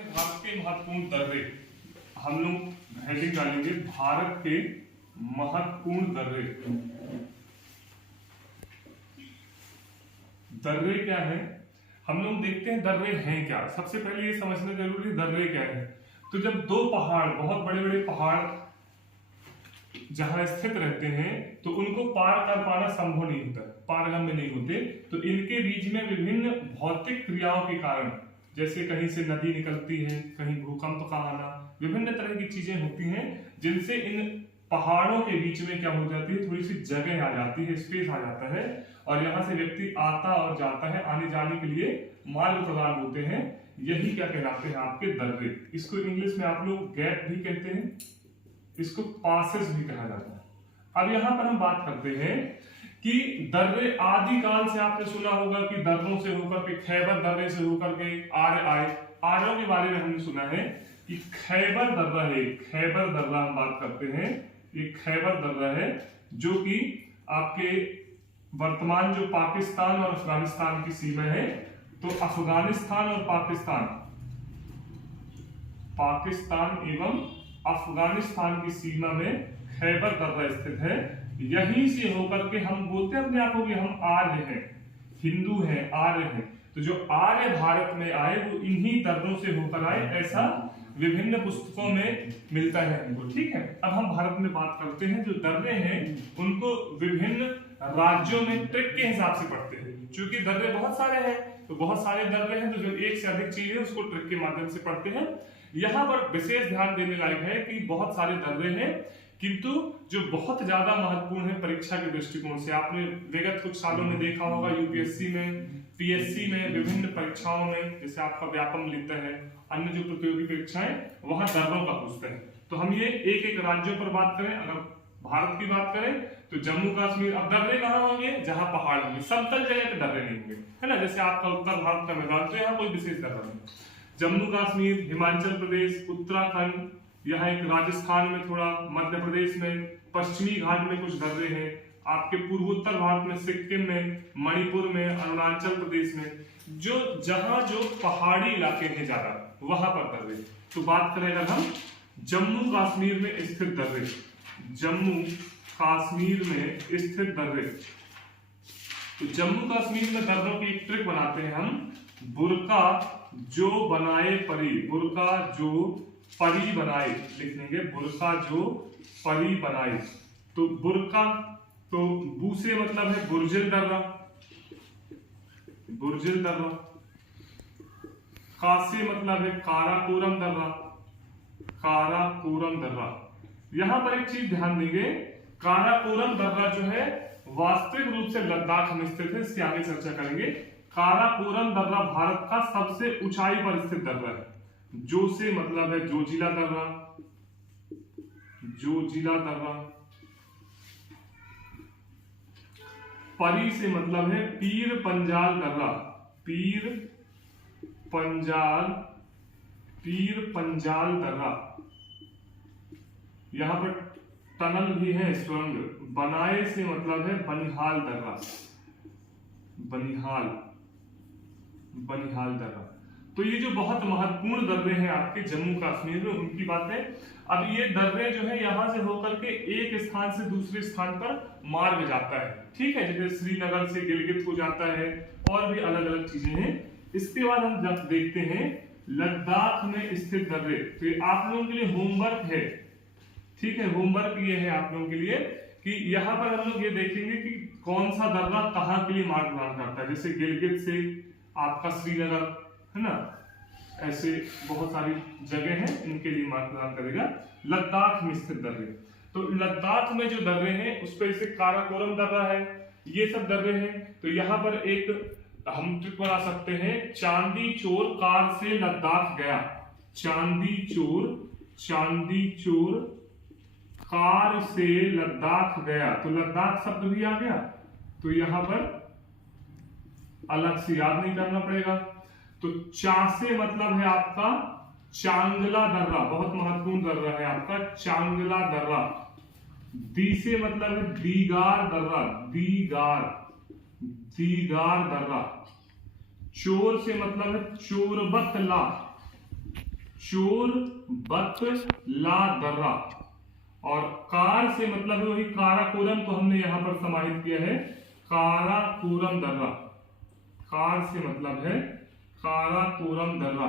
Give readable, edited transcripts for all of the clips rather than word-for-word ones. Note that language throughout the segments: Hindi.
भारत के महत्वपूर्ण दर्रे, हम लोग हेडिंग डालेंगे भारत के महत्वपूर्ण दर्रे। दर्रे क्या है, हम लोग देखते हैं दर्रे हैं क्या। सबसे पहले ये समझना जरूरी है दर्रे क्या है। तो जब दो पहाड़, बहुत बड़े बड़े पहाड़ जहां स्थित रहते हैं तो उनको पार कर पाना संभव नहीं होता, पारगम्य नहीं होते, तो इनके बीच में विभिन्न भौतिक क्रियाओं के कारण, जैसे कहीं से नदी निकलती है, कहीं भूकंप का आना, विभिन्न तरह की चीजें होती हैं जिनसे इन पहाड़ों के बीच में क्या हो जाती है, थोड़ी सी जगह आ जाती है, स्पेस आ जाता है, और यहाँ से व्यक्ति आता और जाता है, आने जाने के लिए मार्ग प्रदान होते हैं। यही क्या कहलाते हैं आपके दर्रे। इसको इंग्लिश में आप लोग गैप भी कहते हैं, इसको पासेस भी कहा जाता है। अब यहाँ पर हम बात करते हैं कि दर्रे आदि काल से आपने सुना होगा कि दर्रों से होकर के, खैबर दर्रे से होकर के आर्य आए। आर्यों के बारे में हमने सुना है कि खैबर दर्रा है, खैबर दर्रा हम बात करते हैं, ये खैबर दर्रा है जो कि आपके वर्तमान जो पाकिस्तान और अफगानिस्तान की सीमा है, तो अफगानिस्तान और पाकिस्तान एवं अफगानिस्तान की सीमा में खैबर दर्रा स्थित है। यहीं से होकर के हम बोलते हैं अपने आप को कि हम आर्य हैं, हिंदू हैं, आर्य हैं। तो जो आर्य भारत में आए वो इन्हीं दर्रों से होकर आए, ऐसा विभिन्न पुस्तकों में मिलता है हमको। ठीक है, अब हम भारत में बात करते हैं। जो दर्रे हैं उनको विभिन्न राज्यों में ट्रिक के हिसाब से पढ़ते हैं, क्योंकि दर्रे बहुत सारे हैं, तो बहुत सारे दर्रे हैं, तो जो एक से अधिक चीज है उसको ट्रिक के माध्यम से पढ़ते हैं। यहाँ पर विशेष ध्यान देने लायक है कि बहुत सारे दर्रे हैं, किंतु जो बहुत ज्यादा महत्वपूर्ण है परीक्षा के दृष्टिकोण से, आपने विगत कुछ सालों में देखा होगा यूपीएससी में, पीएससी में, विभिन्न परीक्षाओं में, जैसे आपका व्यापम लेता है, अन्य जो प्रतियोगी परीक्षाएं, वहां दर्रों का पूछते हैं। तो हम ये एक एक राज्यों पर बात करें, अगर भारत की बात करें तो जम्मू कश्मीर। अब दर्रे कहाँ होंगे, जहां पहाड़ होंगे, समतल जगह पे दर्रे नहीं होंगे, है ना। जैसे आपका उत्तर भारत का मैदान, तो यहाँ कोई विशेष दर्रा नहीं। जम्मू कश्मीर, हिमाचल प्रदेश, उत्तराखंड, यहाँ एक राजस्थान में थोड़ा, मध्य प्रदेश में, पश्चिमी घाट में कुछ दर्रे हैं, आपके पूर्वोत्तर भारत में, सिक्किम में, मणिपुर में, अरुणाचल प्रदेश में, जो जहां जो पहाड़ी इलाके हैं ज्यादा, वहां पर दर्रे। तो बात करें अगर हम जम्मू कश्मीर में स्थित दर्रे, जम्मू कश्मीर में स्थित दर्रे, तो जम्मू कश्मीर में दर्रों की एक ट्रिक बनाते हैं हम, बुरका जो बनाए परी, बुरका जो परी बनाए, लिख लेंगे बुरका जो परी बनाए। तो बुरका, तो बू से मतलब है बुर्जिल दर्रा, बुर्जिल दर्रा। का से मतलब है काराकोरम दर्रा, काराकोरम दर्रा। यहां पर एक चीज ध्यान देंगे, काराकोरम दर्रा जो है वास्तविक रूप से लद्दाख में स्थित है, इसकी आगे चर्चा करेंगे। काराकोरम दर्रा भारत का सबसे ऊंचाई पर स्थित दर्रा है। जो से मतलब है जोजिला दर्रा, जोजिला दर्रा। परी से मतलब है पीर पंजाल दर्रा, पीर पंजाल दर्रा। यहां पर टनल भी है, सुरंग। बनाए से मतलब है बनिहाल दर्रा, बनिहाल दर्रा। तो ये जो बहुत महत्वपूर्ण दर्रे हैं आपके जम्मू कश्मीर में, उनकी बात है। अब ये दर्रे जो है यहाँ से होकर के एक स्थान से दूसरे स्थान पर मार्ग जाता है, ठीक है, जैसे श्रीनगर से गिलगित को जाता है, और भी अलग अलग चीजें हैं। इसके बाद हम जब देखते हैं लद्दाख में स्थित दर्रे, तो ये आप लोगों के लिए होमवर्क है, ठीक है, होमवर्क ये है आप लोगों के लिए कि यहाँ पर हम लोग ये देखेंगे कि कौन सा दर्रा कहाँ के लिए मार्ग प्रदान करता है। जैसे गिलगित से आपका श्रीनगर, है ना, ऐसे बहुत सारी जगह हैं, इनके लिए मार्ग प्रदान करेगा। लद्दाख में स्थित दर्रे, तो लद्दाख में जो दर्रे हैं उस पर जैसे काराकोरम दर्रा है, ये सब दर्रे हैं। तो यहाँ पर एक हम ट्रिक बना सकते हैं, चांदी चोर कार से लद्दाख गया, चांदी चोर कार से लद्दाख गया, तो लद्दाख शब्द भी आ गया, तो यहां पर अलग से याद नहीं करना पड़ेगा। तो चा से मतलब है आपका चांगला दर्रा, बहुत महत्वपूर्ण दर्रा है आपका चांगला दर्रा। दी से मतलब है दीगार दर्रा, दीगार दर्रा। चोर से मतलब है चोरबतला, चोर बत ला दर्रा। और कार से मतलब है वही काराकोरम को हमने यहां पर समाहित किया है काराकोरम दर्रा। कार से मतलब है काराकोरम दर्रा,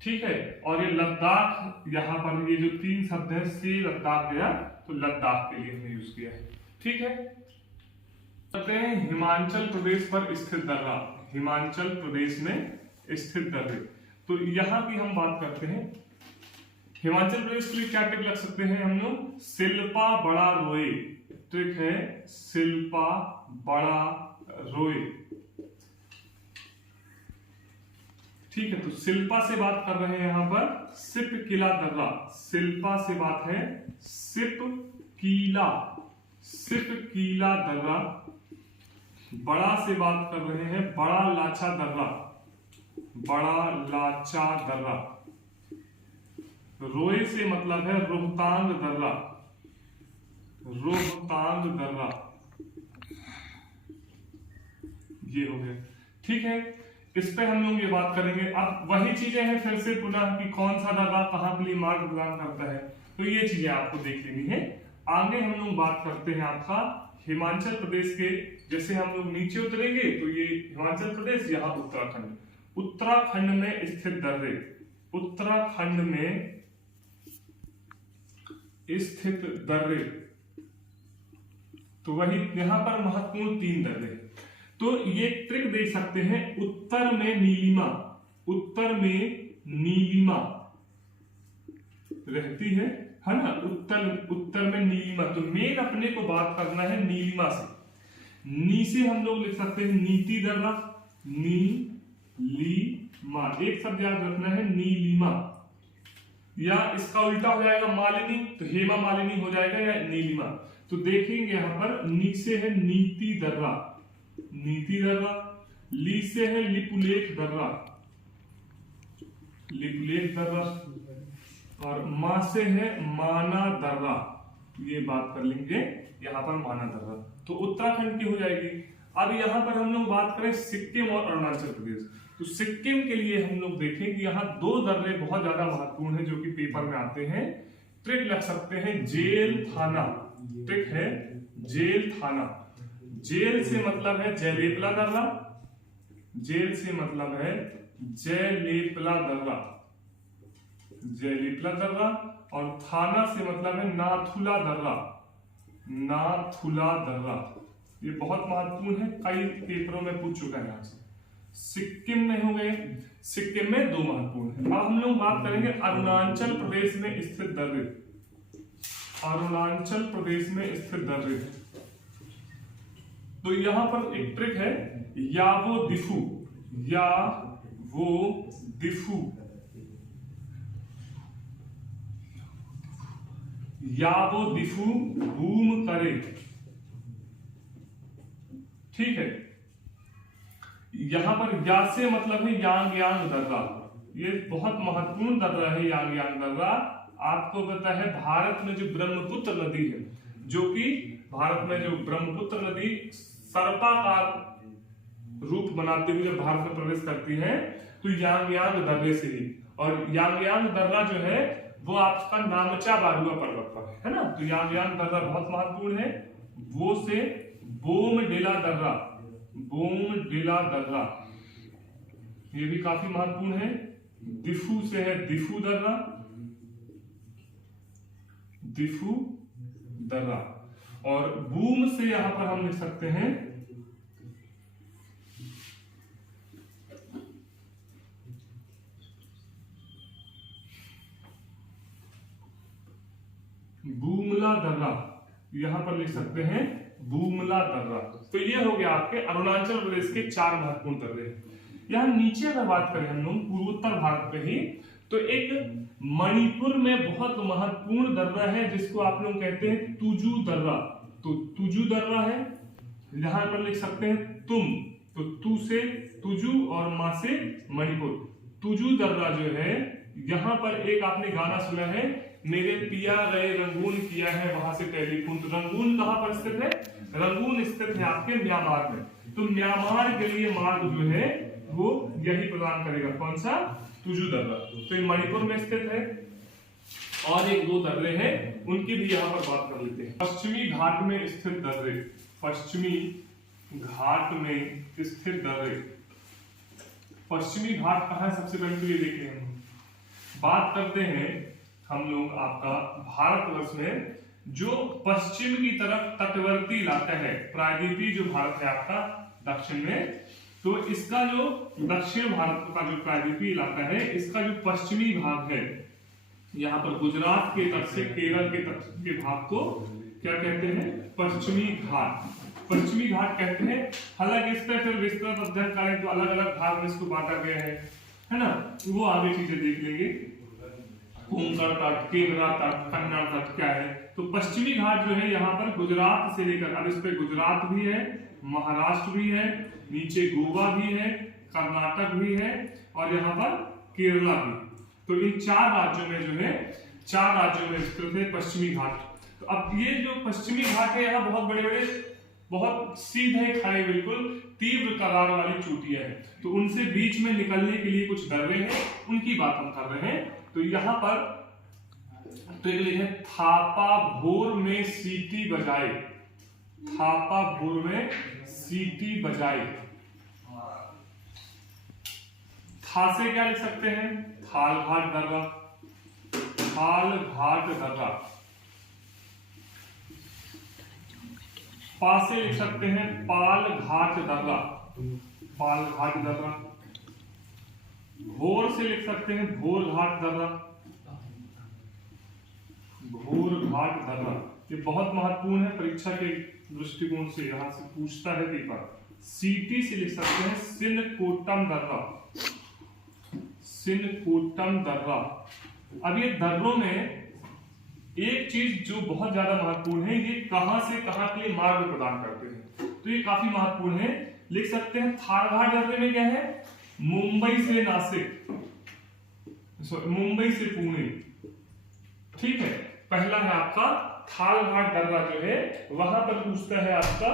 ठीक है। और ये लद्दाख, यहाँ पर ये जो 3 शब्द है से लद्दाख गया, तो लद्दाख के लिए हमने यूज किया है, ठीक है। कहते हैं हिमाचल प्रदेश पर स्थित दर्रा, हिमाचल प्रदेश में स्थित दर्रे। तो यहाँ की हम बात करते हैं, हिमाचल प्रदेश के लिए क्या ट्रिक लग सकते हैं हम लोग, सिल्पा बड़ा रोए, ट्रिक है सिल्पा बड़ा रोए, ठीक है। तो सिल्पा से बात कर रहे हैं यहां पर सिप किला दर्रा, सिल्पा से बात है सिप कीला दर्रा। बड़ा से बात कर रहे हैं बड़ा लाचा दर्रा, बड़ा लाचा दर्रा। रोए से मतलब है रोहतांग दर्रा, रोहतांग दर्रा, ये हो गया, ठीक है। इस पे हम लोग ये बात करेंगे। अब वही चीजें हैं फिर से पुनः कि कौन सा दर्रा कहां के लिए मार्ग प्रदान करता है, तो ये चीजें आपको देख लेनी है। आगे हम लोग बात करते हैं आपका हिमाचल प्रदेश के, जैसे हम लोग नीचे उतरेंगे तो ये हिमाचल प्रदेश, यहाँ उत्तराखंड, उत्तराखंड में स्थित दर्रे, उत्तराखंड में स्थित दर्रे। तो वही यहां पर महत्वपूर्ण 3 दर्रे, तो ये ट्रिक दे सकते हैं। उत्तर में नीलिमा, उत्तर में नीलिमा रहती है ना, उत्तर में नीलिमा। तो मेन अपने को बात करना है नीलिमा से, नी से हम लोग लिख सकते हैं नीति दर्रा, नीलिमा, एक शब्द याद रखना है नीलिमा, या इसका उल्टा हो जाएगा मालिनी, तो हेमा मालिनी हो जाएगा या नीलिमा। तो देखेंगे यहां पर नी से है नीति दर्रा, नीति दर्रा, ली से है लिपुलेख दर्रा, लिपुलेख दर्रा, और मां से है माना दर्रा, ये बात कर लेंगे यहां पर माना दर्रा। तो उत्तराखंड की हो जाएगी। अब यहां पर हम लोग बात करें सिक्किम और अरुणाचल प्रदेश, तो सिक्किम के लिए हम लोग देखें कि यहाँ 2 दर्रे बहुत ज्यादा महत्वपूर्ण है जो कि पेपर में आते हैं। ट्रिक लग सकते हैं जेल थाना, ट्रिक है जेल थाना। जेल से मतलब है जयलेपला दर्रा, जेल से मतलब है जयलेपला दर्रा, जयलेपला दर्रा, और थाना से मतलब है नाथुला दर्रा, नाथुला दर्रा। ये बहुत महत्वपूर्ण है, कई पेपरों में पूछ चुका है यहाँ से। सिक्किम में हो गए, सिक्किम में 2 महत्वपूर्ण है। अब हम लोग बात करेंगे अरुणाचल प्रदेश में स्थित दर्रे, अरुणाचल प्रदेश में स्थित दर्रे। तो यहां पर एक ट्रिक है यावो दिफू, या वो दिफू, यावो दिफू बूम करे, ठीक है। यहां पर या से मतलब है यांग यांग दर्रा, ये बहुत महत्वपूर्ण दर्रा है यांग यांग दर्रा। आपको पता है भारत में जो ब्रह्मपुत्र नदी है, जो कि भारत में जो ब्रह्मपुत्र नदी सर्पाकार रूप बनाते हुए जब भारत में प्रवेश करती है तो यांग यांग दर्रे से ही, और यांग यांग दर्रा जो है वो आपका नामचा बारुआ पर्वत पर है ना। तो यांग यांग दर्रा बहुत महत्वपूर्ण है। वो से बोम डेला दर्रा, बोम डेला दर्रा, ये भी काफी महत्वपूर्ण है। दिफू से है दिफू दर्रा, दिफू दर्रा, और बूम से यहां पर हम लिख सकते हैं बूमला दर्रा, यहां पर लिख सकते हैं बूमला दर्रा। तो ये हो गया आपके अरुणाचल प्रदेश के 4 महत्वपूर्ण दर्रे। यहां नीचे अगर बात करें हम लोग पूर्वोत्तर भारत पे ही, तो एक मणिपुर में बहुत महत्वपूर्ण दर्रा है जिसको आप लोग कहते हैं तुजू दर्रा। तो तुजू दर्रा है, यहां पर लिख सकते हैं तुम, तो तू से तुजू और मा से मणिपुर। तुजू दर्रा जो है, यहां पर एक आपने गाना सुना है, मेरे पिया गए रंगून किया है वहां से टेलीफोन। तो रंगून कहां पर स्थित है, रंगून स्थित है आपके म्यांमार में। तो म्यांमार के लिए मार्ग जो है वो यही प्रदान करेगा, कौन सा, तुजु दर्रा, तो ये मणिपुर में स्थित है। और एक दो दर्रे हैं, उनकी भी यहाँ पर बात कर लेते हैं। पश्चिमी घाट में स्थित दर्रे, पश्चिमी घाट में स्थित दर्रे। पश्चिमी घाट कहाँ है सबसे पहले तो ये देखें। हम बात करते हैं हम लोग आपका भारतवर्ष में जो पश्चिम की तरफ तटवर्ती इलाका है, प्रायद्वीपीय जो भारत है आपका दक्षिण में, तो इसका जो दक्षिण भारत का जो प्रायद्वीपीय इलाका है, इसका जो पश्चिमी भाग है, यहाँ पर गुजरात के तट से केरल के तट के भाग को क्या कहते हैं? पश्चिमी घाट, पश्चिमी घाट कहते हैं। हालांकि इस पर फिर विस्तृत अध्ययन करें तो अलग अलग भाग में इसको बांटा गया है ना, वो आगे चीजें देख लेंगे। कोंकण तट, केरला तट, कन्नड़ तट क्या है। तो पश्चिमी घाट जो है यहाँ पर गुजरात से लेकर, अब इस पे गुजरात भी है, महाराष्ट्र भी है, नीचे गोवा भी है, कर्नाटक भी है और यहाँ पर केरला भी। तो इन चार राज्यों में जो है, चार राज्यों में स्थित है पश्चिमी घाट। तो अब ये जो पश्चिमी घाट है, यहाँ बहुत बड़े बड़े, बहुत सीधे खड़े, बिल्कुल तीव्र करार वाली चोटियां हैं, तो उनसे बीच में निकलने के लिए कुछ दर्रे हैं, उनकी बात हम कर रहे हैं। तो यहाँ पर है थापा भोर में सीटी बजाए, थापा भोर में सीटी बजाए। था से क्या लिख सकते हैं? थाल घाट दर्रा, थाल घाट दर्रा। पा से लिख सकते हैं पाल घाट दर्रा, पाल घाट दर्रा। भोर से लिख सकते हैं भोर घाट दर्रा, भोर घाट दर्रा। ये बहुत महत्वपूर्ण है परीक्षा के दृष्टिकोण से, यहां से पूछता है पेपर। सीटी से लिख सकते हैं सिनकोटम दर्रा, सिनकोटम दर्रा। अब ये दर्रों में एक चीज जो बहुत ज्यादा महत्वपूर्ण है, ये कहां से कहां के लिए मार्ग प्रदान करते हैं, तो ये काफी महत्वपूर्ण है। लिख सकते हैं थारघाट दर्रे में क्या है? मुंबई से नासिक, मुंबई से पुणे, ठीक है। पहला है आपका थारघाट दर्रा जो है, वहां पर पूछता है आपका,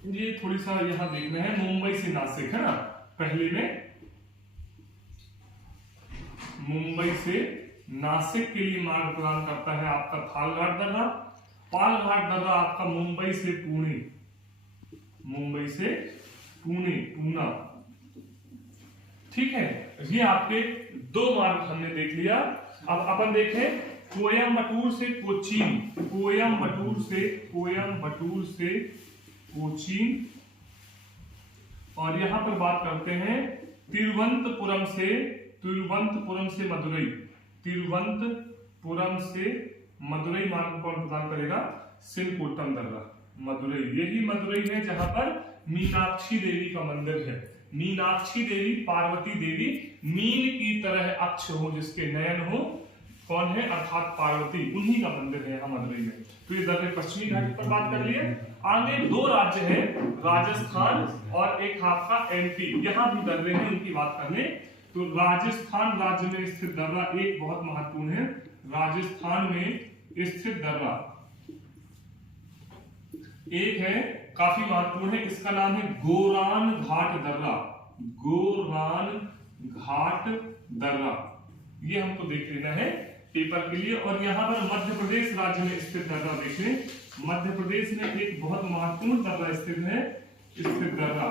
तो ये थोड़ी सा यहां देखना है, मुंबई से नासिक है ना, पहले में मुंबई से नासिक के लिए मार्ग प्रदान करता है आपका थालघाट दर्रा। पालघाट दर्रा आपका मुंबई से पुणे, मुंबई से पुणे, पूना, ठीक है। ये आपके दो मार्ग हमने देख लिया। अब अपन देखें कोयम्बटूर से कोचीन, कोयम्बटूर से कोचीन, और यहां पर बात करते हैं तिरुवनंतपुरम से मदुरई, तिरुवनंतपुरम से मदुरई मार्ग कौन प्रदान करेगा? सिनकोटम दर्रा, मदुरई। यही मदुरई है जहां पर मीनाक्षी देवी का मंदिर है। मीनाक्षी देवी, पार्वती देवी, मीन की तरह अक्ष हो, जिसके नयन हो, कौन है? अर्थात पार्वती, उन्हीं का मंदिर है यहाँ मदुरई में। तो ये दर्रे पश्चिमी घाट पर बात कर लिए। आगे दो राज्य है, राजस्थान और एक आपका एमपी, यहाँ भी दर्रे हैं, उनकी बात कर ले। तो राजस्थान राज्य में स्थित दर्रा एक बहुत महत्वपूर्ण है, राजस्थान में स्थित दर्रा एक है, काफी महत्वपूर्ण है, इसका नाम है गोरान घाट दर्रा, गोरान घाट दर्रा। ये हमको देख लेना है पेपर के लिए। और यहाँ पर मध्य प्रदेश राज्य में स्थित दर्रा देख लें, मध्य प्रदेश में एक बहुत महत्वपूर्ण दर्रा स्थित है, स्थित दर्रा।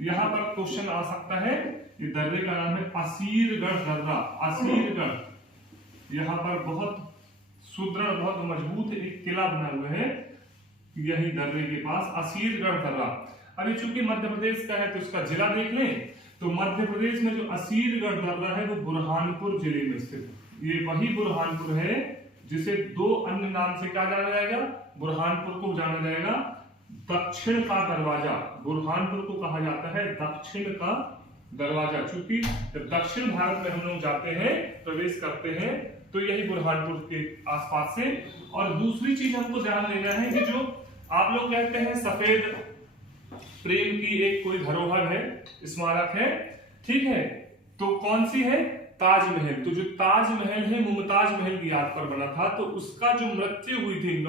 यहाँ पर क्वेश्चन आ सकता है, ये दर्रे का नाम है असीरगढ़ दर्रा, असीरगढ़। यहाँ पर बहुत सुदृढ़, बहुत मजबूत एक किला बना हुआ है यही दर्रे के पास, असीरगढ़ दर्रा। अभी चूंकि मध्य प्रदेश का है तो इसका जिला देख लें, तो मध्य प्रदेश में जो असीरगढ़ दर्रा है वो बुरहानपुर जिले में स्थित है। ये वही बुरहानपुर है जिसे दो अन्य नाम से क्या जाना जाएगा? बुरहानपुर को जाना जाएगा दक्षिण का दरवाजा, बुरहानपुर को कहा जाता है दक्षिण का दरवाजा। चूंकि जब दक्षिण भारत में हम लोग जाते हैं, प्रवेश करते हैं, तो यही बुरहानपुर के आसपास से। और दूसरी चीज हमको ध्यान देना है कि जो आप लोग कहते हैं सफेद प्रेम की एक कोई धरोहर है, स्मारक है, ठीक है, तो कौन सी है? ताजमहल। तो जो ताजमहल है मुमताज महल की याद पर बना था, तो उसका जो मृत्यु हुई थी,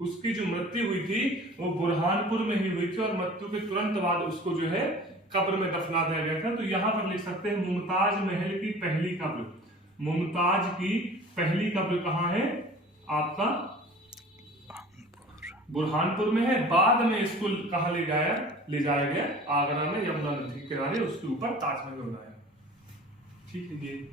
उसकी जो मृत्यु हुई थी वो बुरहानपुर में ही हुई थी, और मृत्यु के तुरंत बाद उसको जो है कब्र में दफना दिया गया था। तो यहाँ पर लिख सकते हैं मुमताज महल की पहली कब्र, मुमताज की पहली कब्र कहाँ है आपका बुरहानपुर में है। बाद में इसको कहाँ ले जाया गया आगरा में, यमुना नदी के किनारे, उसके ऊपर ताजमहल बनाया। ठीक है ये